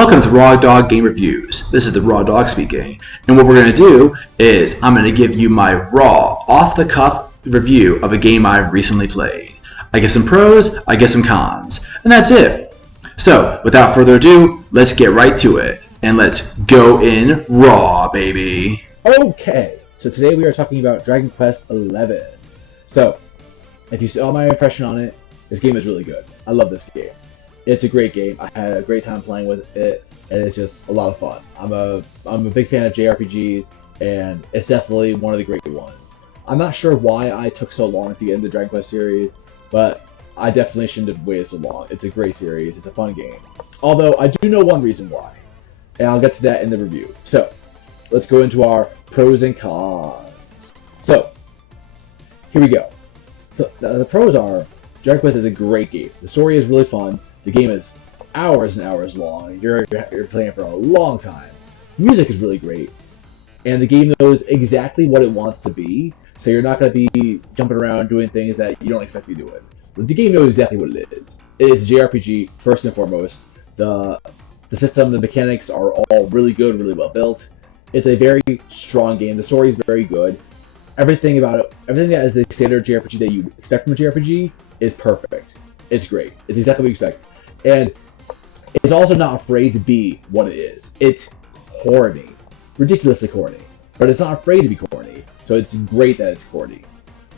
Welcome to Raw Dog Game Reviews. This is the Raw Dog speaking, and what we're going to do is I'm going to give you my raw, off-the-cuff review of a game I've recently played. I get some pros, I get some cons, and that's it. So, without further ado, let's get right to it, and let's go in raw, baby. Okay, so today we are talking about Dragon Quest XI. So, if you saw my impression on it, this game is really good. I love this game. It's a great game. I had a great time playing with it, and it's just a lot of fun. I'm a big fan of JRPGs, and it's definitely one of the great ones. I'm not sure why I took so long to get into the Dragon Quest series, but I definitely shouldn't have waited so long. It's a great series. It's a fun game. Although, I do know one reason why, and I'll get to that in the review. So, let's go into our pros and cons. So, here we go. So, the pros are, Dragon Quest is a great game. The story is really fun. The game is hours and hours long. You're playing for a long time. Music is really great. And the game knows exactly what it wants to be, so you're not going to be jumping around doing things that you don't expect to be doing. But the game knows exactly what it is. It is a JRPG, first and foremost. The system, the mechanics are all really good, really well built. It's a very strong game. The story is very good. Everything about it, everything that is the standard JRPG that you expect from a JRPG is perfect. It's great. It's exactly what you expect. And it's also not afraid to be what it is. It's corny. Ridiculously corny. But it's not afraid to be corny. So it's great that it's corny.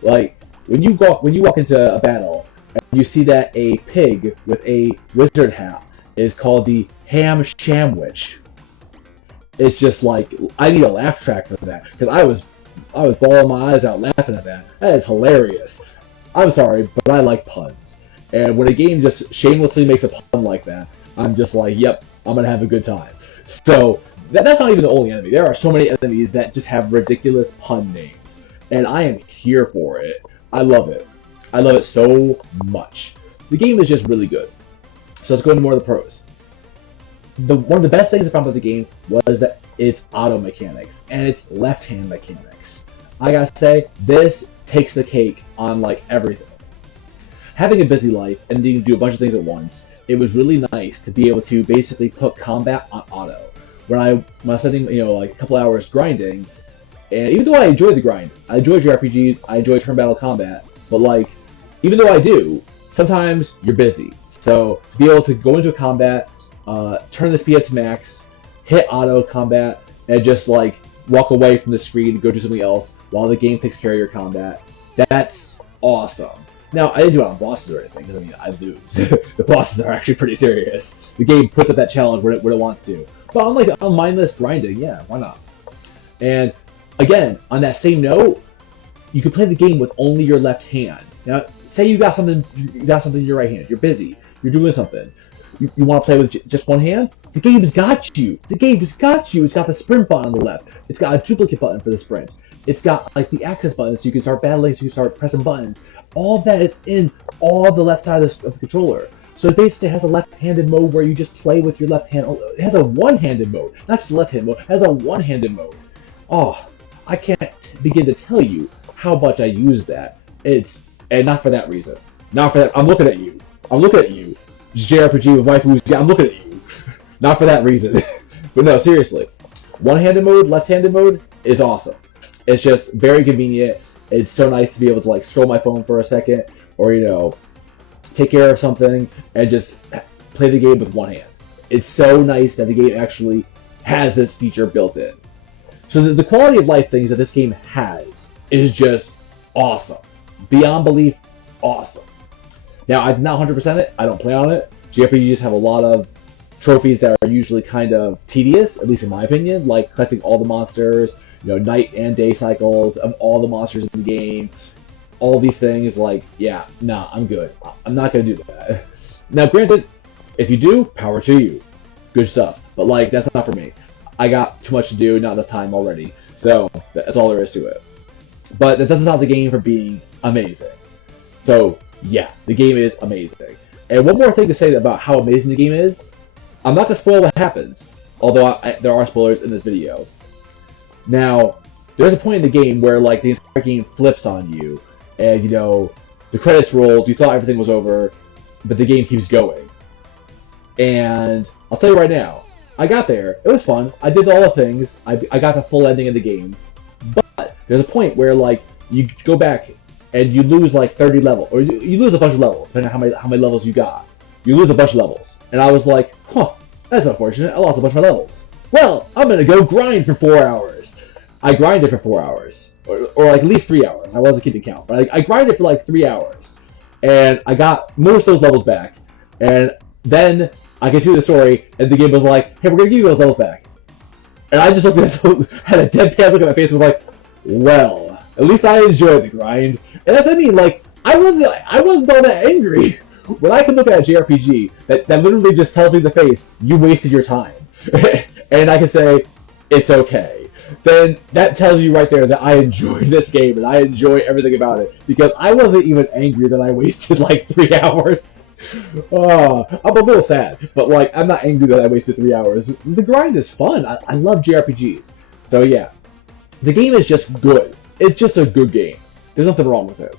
Like, when you walk into a battle, and you see that a pig with a wizard hat is called the Ham Shamwich. It's just like, I need a laugh track for that. Because I was bawling my eyes out laughing at that. That is hilarious. I'm sorry, but I like puns. And when a game just shamelessly makes a pun like that, I'm just like, yep, I'm going to have a good time. So, that's not even the only enemy. There are so many enemies that just have ridiculous pun names. And I am here for it. I love it. I love it so much. The game is just really good. So let's go into more of the pros. One of the best things I found about the game was that it's auto mechanics. And it's left-hand mechanics. I gotta say, this takes the cake on like everything. Having a busy life and needing to do a bunch of things at once, it was really nice to be able to basically put combat on auto. When I was spending, like a couple hours grinding, and even though I enjoyed the grind, I enjoy JRPGs, I enjoy turn battle combat, but like, even though I do, sometimes you're busy. So to be able to go into a combat, turn the speed up to max, hit auto combat, and just like walk away from the screen and go do something else while the game takes care of your combat, that's awesome. Now, I didn't do it on bosses or anything, because, I lose. The bosses are actually pretty serious. The game puts up that challenge when it wants to. But on mindless grinding, yeah, why not? And, again, on that same note, you can play the game with only your left hand. Now, say you got something in your right hand. You're busy. You're doing something. You want to play with just one hand? The game's got you. The game's got you. It's got the sprint button on the left. It's got a duplicate button for the sprint. It's got, the access buttons so you can start battling, so you can start pressing buttons. All of that is in all the left side of the controller. So it basically has a left-handed mode where you just play with your left hand. It has a one-handed mode, not just a left-handed mode. It has a one-handed mode. Oh, I can't begin to tell you how much I use that. And not for that reason. Not for that. I'm looking at you. JRPG with waifus. Yeah, I'm looking at you. Not for that reason. But no, seriously. One-handed mode, left-handed mode is awesome. It's just very convenient. It's so nice to be able to scroll my phone for a second, or take care of something and just play the game with one hand. It's so nice that the game actually has this feature built in. So the quality of life things that this game has is just awesome. Beyond belief, awesome. Now, I've not 100% it. I don't play on it. JRPGs have a lot of trophies that are usually kind of tedious, at least in my opinion, like collecting all the monsters, night and day cycles of all the monsters in the game, all these things, I'm good. I'm not going to do that. Now, granted, if you do, power to you. Good stuff. But, that's not for me. I got too much to do, not enough time already. So, that's all there is to it. But that doesn't stop the game from being amazing. So, yeah, the game is amazing. And one more thing to say about how amazing the game is, I'm not going to spoil what happens, although there are spoilers in this video. Now, there's a point in the game where, the entire game flips on you, and, the credits rolled, you thought everything was over, but the game keeps going. And I'll tell you right now, I got there. It was fun. I did all the things. I got the full ending of the game. But there's a point where like you go back and you lose like 30 levels, or you lose a bunch of levels, depending on how many levels you got. You lose a bunch of levels, and I was like, huh, that's unfortunate. I lost a bunch of my levels. Well, I'm gonna go grind for 4 hours. I grinded for 4 hours, or like at least 3 hours. I wasn't keeping count, but I grinded for like 3 hours, and I got most of those levels back. And then I continued the story, and the game was like, hey, we're gonna give you those levels back. And I just looked at it, had a deadpan look at my face, and was like, well, at least I enjoyed the grind. And that's what I mean, like, I wasn't all that angry. When I can look at a JRPG that literally just tells me in the face, you wasted your time, and I can say, it's okay, then that tells you right there that I enjoyed this game and I enjoy everything about it, because I wasn't even angry that I wasted like 3 hours. Oh, I'm a little sad, but like, I'm not angry that I wasted 3 hours. The grind is fun. I love JRPGs. So yeah, the game is just good. It's just a good game. There's nothing wrong with it.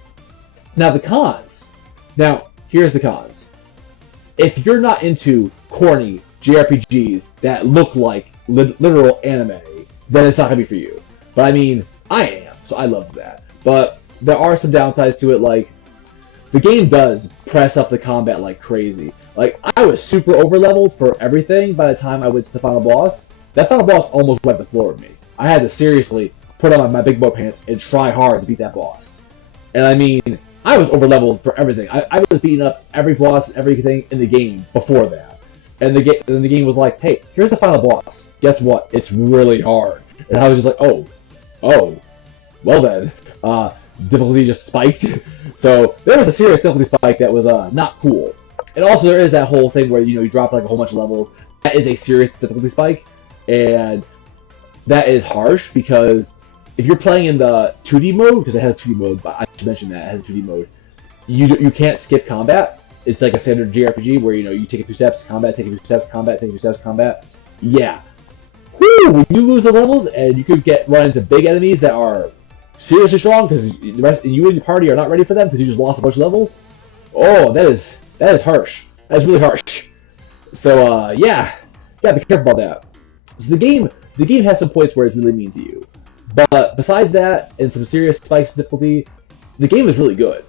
Now the cons. Now, here's the cons. If you're not into corny JRPGs that look like literal anime, then it's not going to be for you. But I mean, I am, so I love that. But there are some downsides to it, like, the game does press up the combat like crazy. Like, I was super over-leveled for everything by the time I went to the final boss. That final boss almost wiped the floor with me. I had to seriously put on my big boy pants and try hard to beat that boss. And I mean, I was over-leveled for everything. I was beating up every boss, everything in the game before that. And the game was like, hey, here's the final boss. Guess what? It's really hard. And I was just like, oh, well then. Difficulty just spiked. So there was a serious difficulty spike that was not cool. And also there is that whole thing where, you know, you drop like a whole bunch of levels. That is a serious difficulty spike. And that is harsh, because if you're playing in the 2D mode, because it has 2D mode, but I should mention that it has 2D mode, you can't skip combat. It's like a standard JRPG where, you know, you take a few steps, combat, take a few steps, combat, take a few steps, combat. Yeah. Whew, when you lose the levels and you could run into big enemies that are seriously strong because you and your party are not ready for them because you just lost a bunch of levels. Oh, that is harsh. That is really harsh. So yeah, be careful about that. So the game has some points where it's really mean to you, but besides that and some serious spikes in difficulty, the game is really good.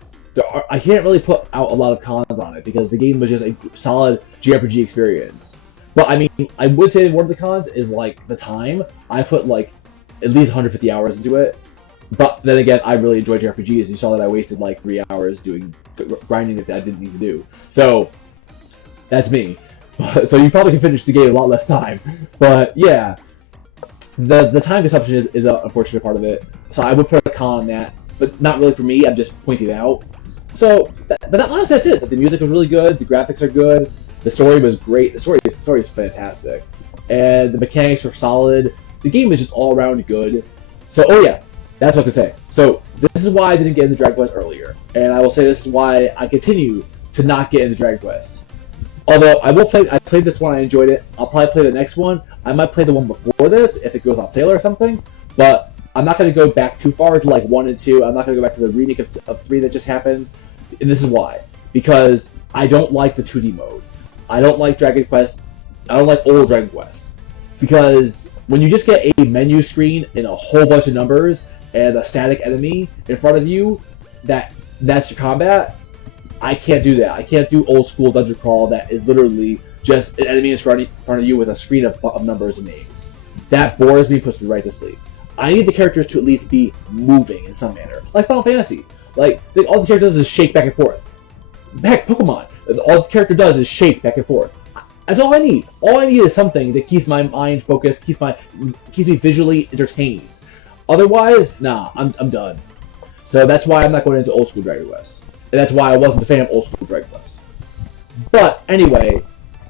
I can't really put out a lot of cons on it because the game was just a solid JRPG experience. But I mean, I would say one of the cons is like the time. I put like at least 150 hours into it. But then again, I really enjoy JRPGs. You saw that I wasted like 3 hours doing grinding that I didn't need to do. So that's me. So you probably can finish the game in a lot less time. But yeah, the time consumption is an unfortunate part of it. So I would put a con on that, but not really for me. I'm just pointing it out. So, but honestly, that's it. The music was really good. The graphics are good. The story was great. The story is fantastic, and the mechanics are solid. The game is just all around good. So, oh yeah, that's what I was gonna say. So this is why I didn't get into Dragon Quest earlier, and I will say this is why I continue to not get into Dragon Quest. Although I played this one, I enjoyed it. I'll probably play the next one. I might play the one before this if it goes on sale or something. But I'm not going to go back too far to like 1 and 2. I'm not going to go back to the remake of 3 that just happened. And this is why. Because I don't like the 2D mode. I don't like Dragon Quest. I don't like old Dragon Quest. Because when you just get a menu screen and a whole bunch of numbers and a static enemy in front of you, that's your combat, I can't do that. I can't do old school dungeon crawl that is literally just an enemy in front of you with a screen of numbers and names. That bores me, puts me right to sleep. I need the characters to at least be moving in some manner. Like Final Fantasy. Like, all the character does is shake back and forth. Heck, Pokemon. All the character does is shake back and forth. That's all I need. All I need is something that keeps my mind focused, keeps me visually entertained. Otherwise, nah, I'm done. So that's why I'm not going into old school Dragon Quest. And that's why I wasn't a fan of old school Dragon Quest. But anyway,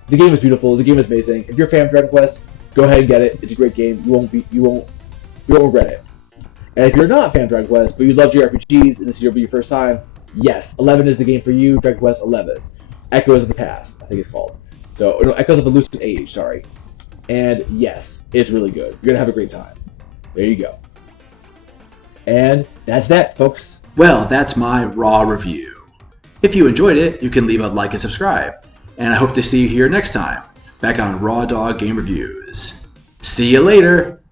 the game is beautiful. The game is amazing. If you're a fan of Dragon Quest, go ahead and get it. It's a great game. You won't regret it. And if you're not a fan of Dragon Quest, but you love JRPGs and this will be your first time, yes, 11 is the game for you. Dragon Quest 11, Echoes of the Past, I think it's called. So no, Echoes of Illusive Age, sorry. And yes, it's really good. You're gonna have a great time. There you go. And that's that, folks. Well, that's my raw review. If you enjoyed it, you can leave a like and subscribe. And I hope to see you here next time. back on Raw Dog Game Reviews. See you later!